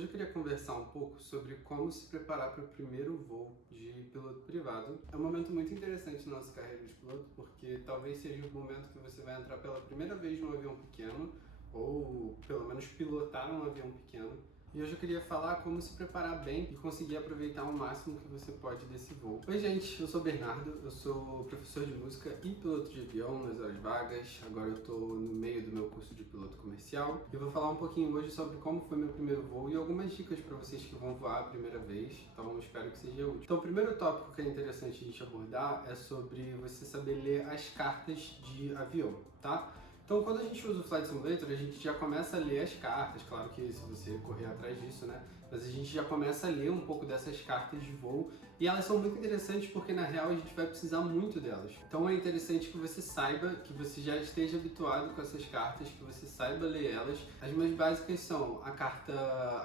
Hoje eu queria conversar um pouco sobre como se preparar para o primeiro voo de piloto privado. É um momento muito interessante na nossa carreira de piloto, porque talvez seja o momento que você vai entrar pela primeira vez num avião pequeno, ou pelo menos pilotar um avião pequeno. E hoje eu queria falar como se preparar bem e conseguir aproveitar o máximo que você pode desse voo. Oi gente, eu sou o Bernardo, eu sou professor de música e piloto de avião nas horas vagas. Agora eu estou no meio do meu curso de piloto comercial e eu vou falar um pouquinho hoje sobre como foi meu primeiro voo e algumas dicas para vocês que vão voar a primeira vez, então eu espero que seja útil. Então o primeiro tópico que é interessante a gente abordar é sobre você saber ler as cartas de avião, tá? Então, quando a gente usa o Flight Simulator, a gente já começa a ler as cartas, claro que se você correr atrás disso, né? Mas a gente já começa a ler um pouco dessas cartas de voo e elas são muito interessantes porque, na real, a gente vai precisar muito delas. Então, é interessante que você saiba, que você já esteja habituado com essas cartas, que você saiba ler elas. As mais básicas são a carta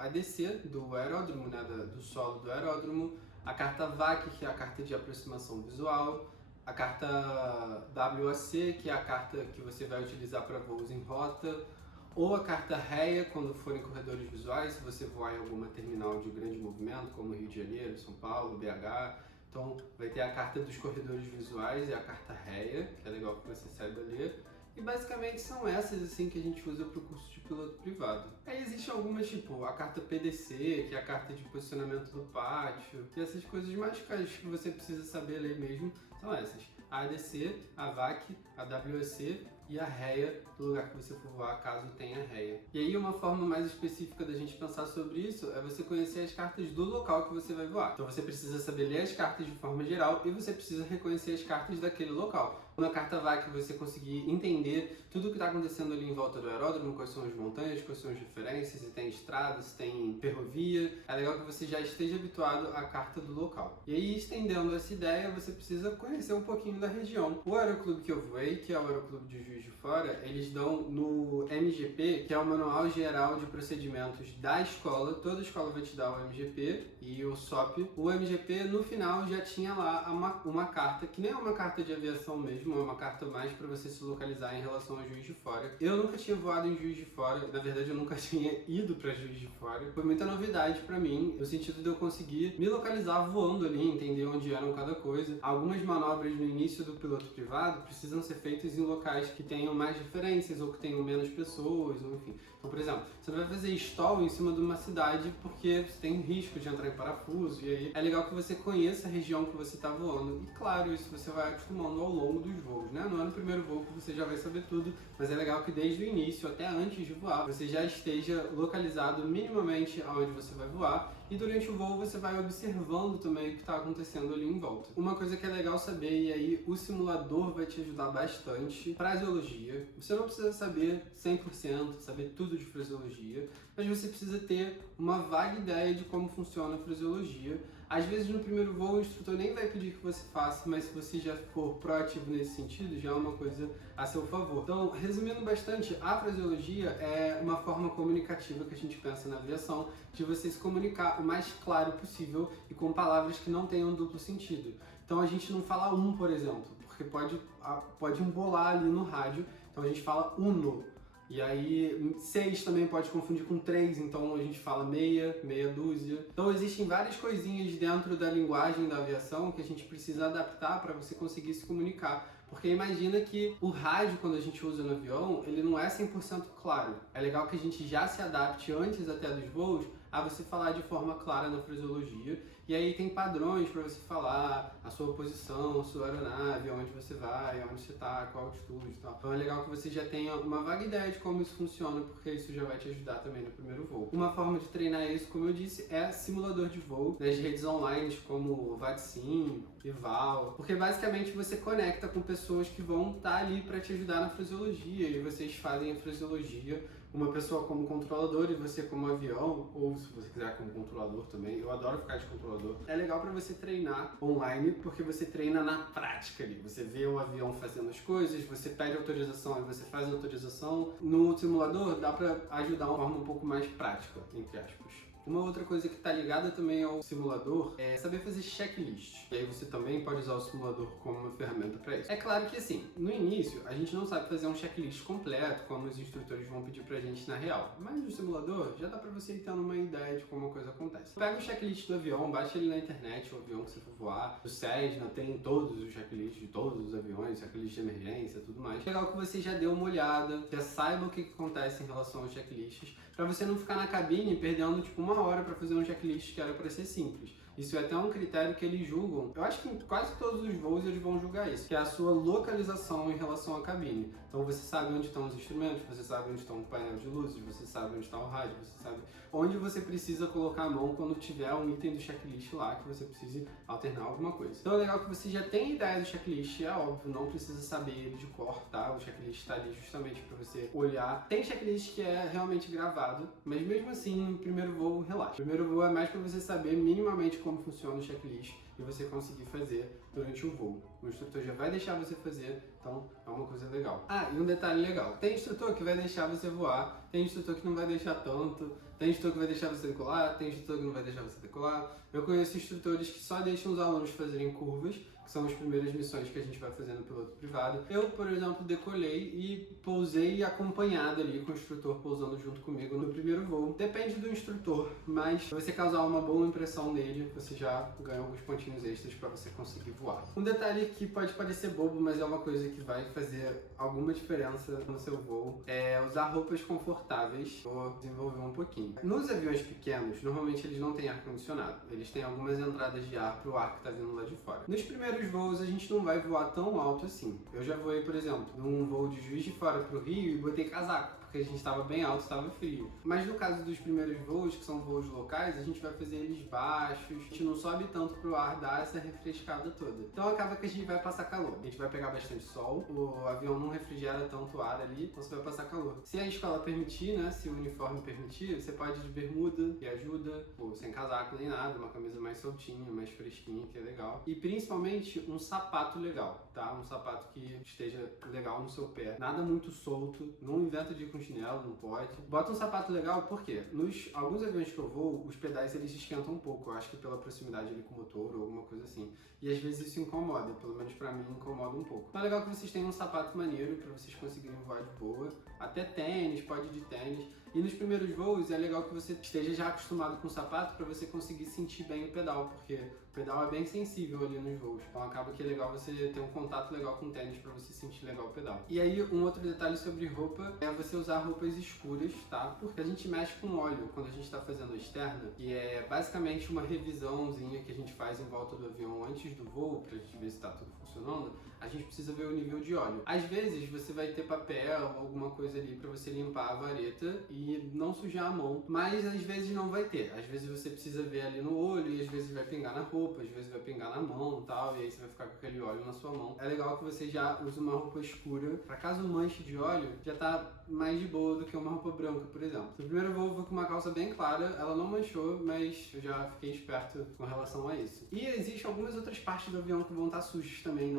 ADC do aeródromo, né? Do solo do aeródromo, a carta VAC, que é a carta de aproximação visual, a carta WAC, que é a carta que você vai utilizar para voos em rota, ou a carta REA, quando for em corredores visuais, se você voar em alguma terminal de grande movimento, como Rio de Janeiro, São Paulo, BH. Então vai ter a carta dos corredores visuais e a carta REA, que é legal que você saiba ler. E basicamente são essas assim que a gente usa para o curso de piloto privado. Aí existem algumas, tipo a carta PDC, que é a carta de posicionamento do pátio, e essas coisas mais que você precisa saber ler mesmo são essas: a ADC, a VAC, a WAC e a REA do lugar que você for voar, caso tenha REA. E aí uma forma mais específica da gente pensar sobre isso é você conhecer as cartas do local que você vai voar. Então você precisa saber ler as cartas de forma geral e você precisa reconhecer as cartas daquele local. Na carta VAC você conseguir entender tudo o que está acontecendo ali em volta do aeródromo, quais são as montanhas, quais são as diferenças, se tem estrada, se tem ferrovia. É legal que você já esteja habituado à carta do local. E aí, estendendo essa ideia, você precisa conhecer um pouquinho da região. O aeroclube que eu voei, que é o aeroclube de Juiz de Fora, eles dão no MGP, que é o Manual Geral de Procedimentos da escola. Toda escola vai te dar o MGP e o SOP. O MGP, no final, já tinha lá uma carta, que nem é uma carta de aviação mesmo, é uma carta mais para você se localizar em relação a Juiz de Fora. Eu nunca tinha voado em Juiz de Fora, na verdade eu nunca tinha ido para Juiz de Fora. Foi muita novidade para mim, no sentido de eu conseguir me localizar voando ali, entender onde eram cada coisa. Algumas manobras no início do piloto privado precisam ser feitas em locais que tenham mais diferenças ou que tenham menos pessoas, ou enfim. Então, por exemplo, você não vai fazer stall em cima de uma cidade porque você tem risco de entrar em parafuso, e aí é legal que você conheça a região que você está voando. E claro, isso você vai acostumando ao longo dos voos, né? Não é no primeiro voo que você já vai saber tudo, mas é legal que desde o início, até antes de voar, você já esteja localizado minimamente aonde você vai voar, e durante o voo você vai observando também o que está acontecendo ali em volta. Uma coisa que é legal saber, e aí o simulador vai te ajudar bastante: fraseologia. Você não precisa saber 100%, saber tudo de fraseologia, mas você precisa ter uma vaga ideia de como funciona a fraseologia. Às vezes no primeiro voo o instrutor nem vai pedir que você faça, mas se você já for proativo nesse sentido, já é uma coisa a seu favor. Então, resumindo bastante, a fraseologia é uma forma comunicativa que a gente pensa na aviação, de você se comunicar o mais claro possível e com palavras que não tenham duplo sentido. Então a gente não fala por exemplo, porque pode embolar ali no rádio, então a gente fala uno. E aí, 6 também pode confundir com 3, então a gente fala meia dúzia. Então existem várias coisinhas dentro da linguagem da aviação que a gente precisa adaptar para você conseguir se comunicar. Porque imagina que o rádio, quando a gente usa no avião, ele não é 100% claro. É legal que a gente já se adapte antes até dos voos a você falar de forma clara na fraseologia. E aí tem padrões para você falar a sua posição, a sua aeronave, aonde você vai, aonde você está, qual altitude e tal. Então é legal que você já tenha uma vaga ideia de como isso funciona, porque isso já vai te ajudar também no primeiro voo. Uma forma de treinar isso, como eu disse, é simulador de voo nas redes online como VATSIM, Ival, porque basicamente você conecta com pessoas que vão estar ali para te ajudar na fraseologia, e vocês fazem a fraseologia, uma pessoa como controlador e você como avião, ou se você quiser como controlador também. Eu adoro ficar de controlador. É legal para você treinar online, porque você treina na prática ali. Você vê o avião fazendo as coisas, você pede autorização e você faz a autorização. No simulador dá para ajudar de uma forma um pouco mais prática, entre aspas. Uma outra coisa que está ligada também ao simulador é saber fazer checklist. E aí você também pode usar o simulador como uma ferramenta para isso. É claro que assim, no início a gente não sabe fazer um checklist completo, como os instrutores vão pedir pra gente na real. Mas no simulador já dá pra você ir tendo uma ideia de como a coisa acontece. Pega o checklist do avião, baixa ele na internet, o avião que você for voar. O Cessna tem todos os checklists de todos os aviões, checklist de emergência, tudo mais. Legal que você já deu uma olhada, já saiba o que acontece em relação aos checklists, pra você não ficar na cabine perdendo tipo 1 hora pra fazer um checklist que era pra ser simples. Isso é até um critério que eles julgam. Eu acho que em quase todos os voos eles vão julgar isso, que é a sua localização em relação à cabine. Então você sabe onde estão os instrumentos, você sabe onde estão o painel de luzes, você sabe onde está o rádio, você sabe onde você precisa colocar a mão quando tiver um item do checklist lá que você precise alternar alguma coisa. Então é legal que você já tenha ideia do checklist, é óbvio, não precisa saber ele de cor, tá? O checklist está ali justamente para você olhar. Tem checklist que é realmente gravado, mas mesmo assim, no primeiro voo, relaxa. O primeiro voo é mais para você saber minimamente como funciona o checklist e você conseguir fazer durante o voo. O instrutor já vai deixar você fazer, então é uma coisa legal. Ah, e um detalhe legal, tem instrutor que vai deixar você voar, tem instrutor que não vai deixar tanto, tem instrutor que vai deixar você decolar, tem instrutor que não vai deixar você decolar. Eu conheço instrutores que só deixam os alunos fazerem curvas, que são as primeiras missões que a gente vai fazer no piloto privado. Eu, por exemplo, decolei e pousei acompanhado ali com o instrutor pousando junto comigo no primeiro voo. Depende do instrutor, mas se você causar uma boa impressão nele, você já ganha alguns pontinhos extras para você conseguir voar. Um detalhe que pode parecer bobo, mas é uma coisa que vai fazer alguma diferença no seu voo, é usar roupas confortáveis. Vou desenvolver um pouquinho. Nos aviões pequenos, normalmente eles não têm ar-condicionado. Eles têm algumas entradas de ar para o ar que está vindo lá de fora. Nos primeiros voos a gente não vai voar tão alto assim. Eu já voei, por exemplo, num voo de Juiz de Fora pro Rio e botei casaco, porque a gente estava bem alto, estava frio. Mas no caso dos primeiros voos, que são voos locais, a gente vai fazer eles baixos, a gente não sobe tanto pro ar dar essa refrescada toda. Então acaba que a gente vai passar calor. A gente vai pegar bastante sol, o avião não refrigera tanto o ar ali, então você vai passar calor. Se a escola permitir, né, se o uniforme permitir, você pode ir de bermuda, que ajuda, ou sem casaco nem nada, uma camisa mais soltinha, mais fresquinha, que é legal. E principalmente um sapato legal, tá? Um sapato que esteja legal no seu pé. Nada muito solto, não inventa de ir com chinelo, não pode. Bota um sapato legal, por quê? Nos alguns aviões que eu vou, os pedais eles esquentam um pouco, eu acho que pela proximidade ali com o motor ou alguma coisa assim. E às vezes isso incomoda, pelo menos pra mim incomoda um pouco. Então é legal que vocês tenham um sapato maneiro pra vocês conseguirem voar de boa. Até tênis, pode ir de tênis. E nos primeiros voos é legal que você esteja já acostumado com o sapato para você conseguir sentir bem o pedal, porque o pedal é bem sensível ali nos voos. Então acaba que é legal você ter um contato legal com o tênis para você sentir legal o pedal. E aí um outro detalhe sobre roupa é você usar roupas escuras, tá? Porque a gente mexe com óleo quando a gente está fazendo a externa, e é basicamente uma revisãozinha que a gente faz em volta do avião antes do voo, pra gente ver se tá tudo funcionando. A gente precisa ver o nível de óleo. Às vezes você vai ter papel ou alguma coisa ali para você limpar a vareta e não sujar a mão, mas às vezes não vai ter. Às vezes você precisa ver ali no olho e às vezes vai pingar na roupa, às vezes vai pingar na mão e tal, e aí você vai ficar com aquele óleo na sua mão. É legal que você já use uma roupa escura, para caso manche de óleo, já tá mais de boa do que uma roupa branca, por exemplo. No primeiro voo eu vou com uma calça bem clara, ela não manchou, mas eu já fiquei esperto com relação a isso. E existem algumas outras partes do avião que vão estar sujas também,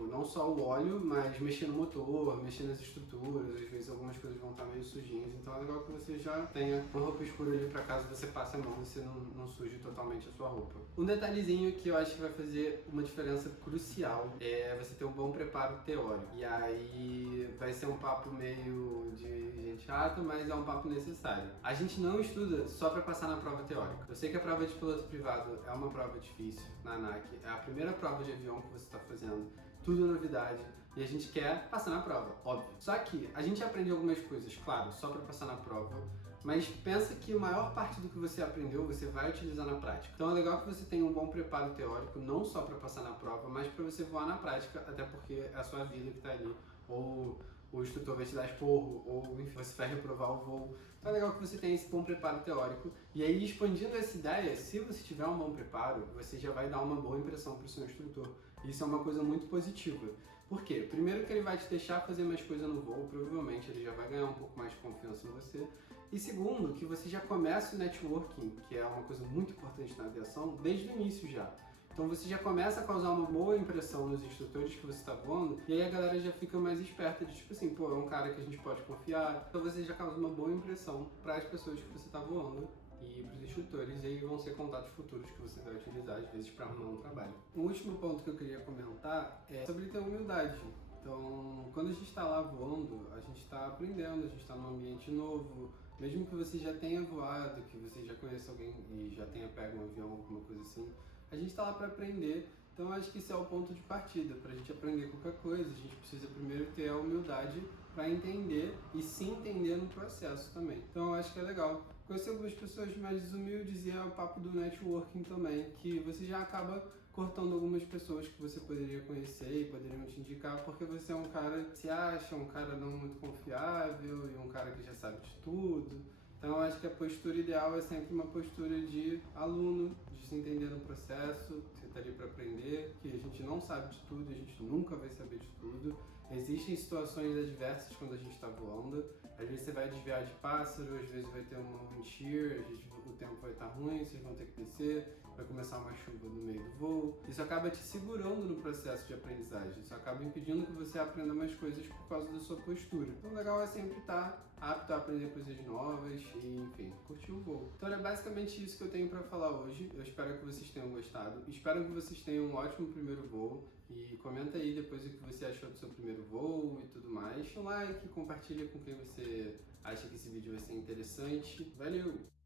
não só o óleo, mas mexer no motor, mexer nas estruturas, às vezes algumas coisas vão estar meio sujinhas, então é legal que você já tenha uma roupa escura ali para caso você passe a mão e você não suje totalmente a sua roupa. Um detalhezinho que eu acho que vai fazer uma diferença crucial é você ter um bom preparo teórico. E aí vai ser um papo meio de gente chata, mas é um papo necessário. A gente não estuda só para passar na prova teórica. Eu sei que a prova de piloto privado é uma prova difícil na ANAC, é a primeira prova de avião que você está fazendo, tudo novidade, e a gente quer passar na prova, óbvio. Só que a gente aprende algumas coisas, claro, só para passar na prova, mas pensa que a maior parte do que você aprendeu você vai utilizar na prática. Então é legal que você tenha um bom preparo teórico, não só para passar na prova, mas para você voar na prática, até porque é a sua vida que está ali, ou o instrutor vai te dar esporro, ou enfim, você vai reprovar o voo. Então é legal que você tenha esse bom preparo teórico. E aí, expandindo essa ideia, se você tiver um bom preparo, você já vai dar uma boa impressão para o seu instrutor. Isso é uma coisa muito positiva. Por quê? Primeiro que ele vai te deixar fazer mais coisa no voo, provavelmente ele já vai ganhar um pouco mais de confiança em você. E segundo, que você já começa o networking, que é uma coisa muito importante na aviação, desde o início já. Então você já começa a causar uma boa impressão nos instrutores que você está voando, e aí a galera já fica mais esperta de tipo assim, pô, é um cara que a gente pode confiar. Então você já causa uma boa impressão para as pessoas que você está voando e para os instrutores, e aí vão ser contatos futuros que você vai utilizar às vezes para arrumar um trabalho. O último ponto que eu queria comentar é sobre ter humildade. Então, quando a gente está lá voando, a gente está aprendendo, a gente está num ambiente novo, mesmo que você já tenha voado, que você já conheça alguém e já tenha pego um avião, alguma coisa assim, a gente está lá para aprender. Então, eu acho que esse é o ponto de partida. Para a gente aprender qualquer coisa, a gente precisa primeiro ter a humildade para entender e se entender no processo também. Então, eu acho que é legal conhecer algumas pessoas mais desumildes e é o papo do networking também, que você já acaba cortando algumas pessoas que você poderia conhecer e poderiam te indicar, porque você é um cara que se acha, um cara não muito confiável e um cara que já sabe de tudo. Então, eu acho que a postura ideal é sempre uma postura de aluno, de se entender no processo, você está ali para aprender, que a gente não sabe de tudo, a gente nunca vai saber de tudo. Existem situações adversas quando a gente está voando. Às vezes você vai desviar de pássaro, às vezes vai ter uma wind shear, às vezes o tempo vai estar ruim, vocês vão ter que descer, vai começar uma chuva no meio do voo. Isso acaba te segurando no processo de aprendizagem, isso acaba impedindo que você aprenda mais coisas por causa da sua postura. Então o legal é sempre estar apto a aprender coisas novas e, enfim, curtir o voo. Então é basicamente isso que eu tenho para falar hoje. Eu espero que vocês tenham gostado. Espero que vocês tenham um ótimo primeiro voo. E comenta aí depois o que você achou do seu primeiro voo e tudo mais. Deixa um like, compartilha com quem você acha que esse vídeo vai ser interessante. Valeu!